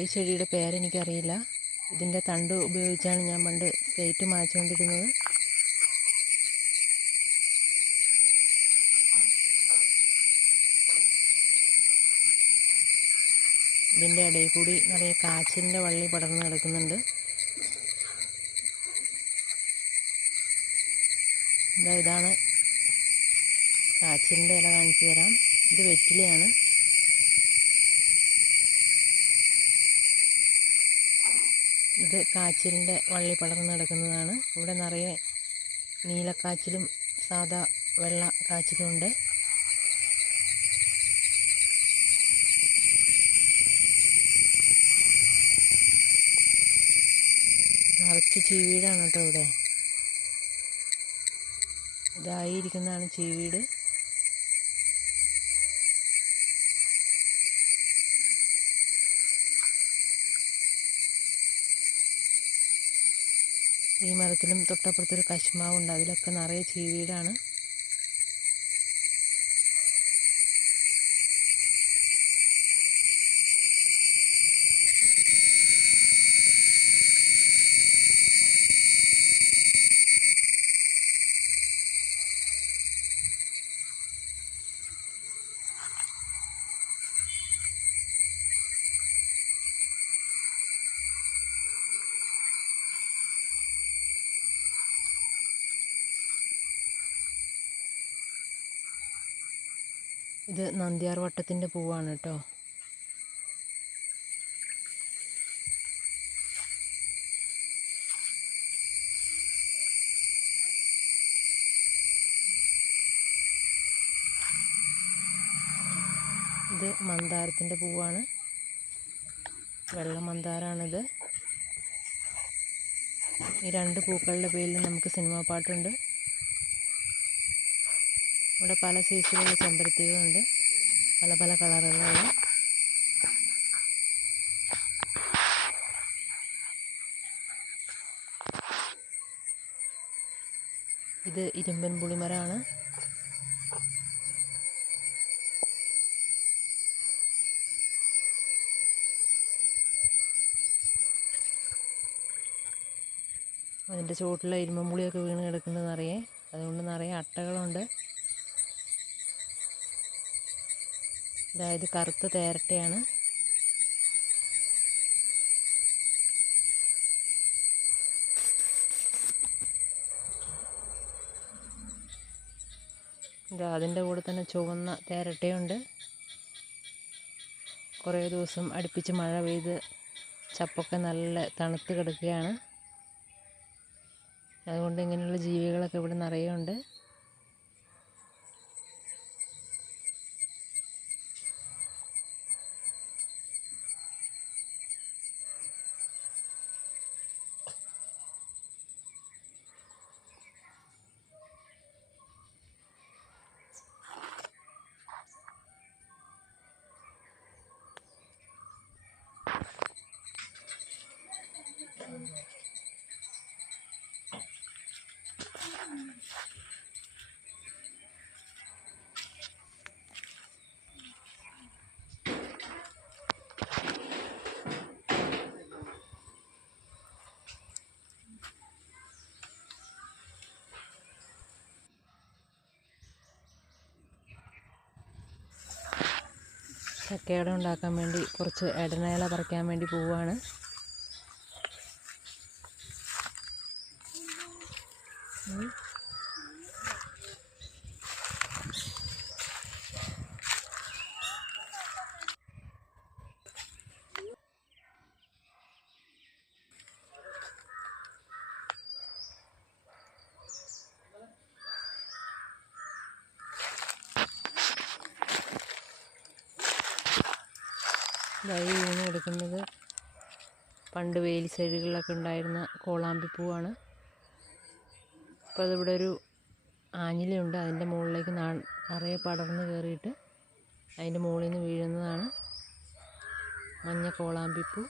ഈ ചെടിയുടെ പേരെനിക്കറിയില്ല. ഇതിൻ്റെ തണ്ട് ഉപയോഗിച്ചാണ് ഞാൻ പണ്ട് സ്ലേറ്റ് മായ്ച്ചുകൊണ്ടിരുന്നത്. ഇതിൻ്റെ ഇടയിൽ കൂടി നിറയെ കാച്ചിലിൻ്റെ വള്ളി പടർന്ന് കിടക്കുന്നുണ്ട്. ഇതാണ് കാച്ചിലിൻ്റെ ഇല കാണിച്ചു തരാം. ഇത് വെറ്റിലയാണ്. ഇത് കാച്ചിലിൻ്റെ വള്ളി പടർന്ന് കിടക്കുന്നതാണ്. ഇവിടെ നിറയെ നീലക്കാച്ചിലും സാദാ വെള്ള കാച്ചിലും ഉണ്ട്. നിറച്ച് ചീവീടാണ് കേട്ടോ ഇവിടെ. ഇതായിരിക്കുന്നതാണ് ചീവീട്. ഈ മരത്തിലും തൊട്ടപ്പുറത്തൊരു കശുമാവുണ്ട്. അതിലൊക്കെ നിറയെ ചീവീടാണ്. ഇത് നന്ദ്യാർ വട്ടത്തിൻ്റെ പൂവാണ് കേട്ടോ. ഇത് മന്ദാരത്തിൻ്റെ പൂവാണ്. വെള്ള മന്ദാരാണിത്. ഈ രണ്ട് പൂക്കളുടെ പേരിൽ നമുക്ക് സിനിമാ പാട്ടുണ്ട്. ഇവിടെ പല സൈസിലുള്ള ചെമ്പരത്തികളുണ്ട്, പല പല കളറുകളുള്ള. ഇത് ഇരുമ്പൻ പുളിമരമാണ്. അതിൻ്റെ ചുവട്ടിലെ ഇരുമ്പൻ പുളിയൊക്കെ വീണ് കിടക്കുന്നത് നിറയെ. അതുകൊണ്ട് നിറയെ അട്ടകളുണ്ട്. അതായത് കറുത്ത തേരട്ടയാണ്. അതിൻ്റെ കൂടെ തന്നെ ചുവന്ന തേരട്ടയുണ്ട്. കുറേ ദിവസം അടുപ്പിച്ച് മഴ പെയ്ത് ചപ്പൊക്കെ നല്ല തണുത്ത് കിടക്കുകയാണ്. അതുകൊണ്ട് ഇങ്ങനെയുള്ള ജീവികളൊക്കെ ഇവിടെ നിറയെ ഉണ്ട്. ചക്കയട ഉണ്ടാക്കാൻ വേണ്ടി കുറച്ച് എടനയില പറിക്കാൻ വേണ്ടി പോവുകയാണ്. ഇതായി വീണ് കിടക്കുന്നത് പണ്ട് വേലി സൈഡുകളിലൊക്കെ ഉണ്ടായിരുന്ന കോളാമ്പിപ്പൂവാണ്. അപ്പോൾ അതിവിടെ ഒരു ആഞ്ഞിലയുണ്ട്. അതിൻ്റെ മുകളിലേക്ക് നിറയെ പടർന്ന് കയറിയിട്ട് അതിൻ്റെ മുകളിൽ നിന്ന് വീഴുന്നതാണ് മഞ്ഞ കോളാമ്പിപ്പൂ.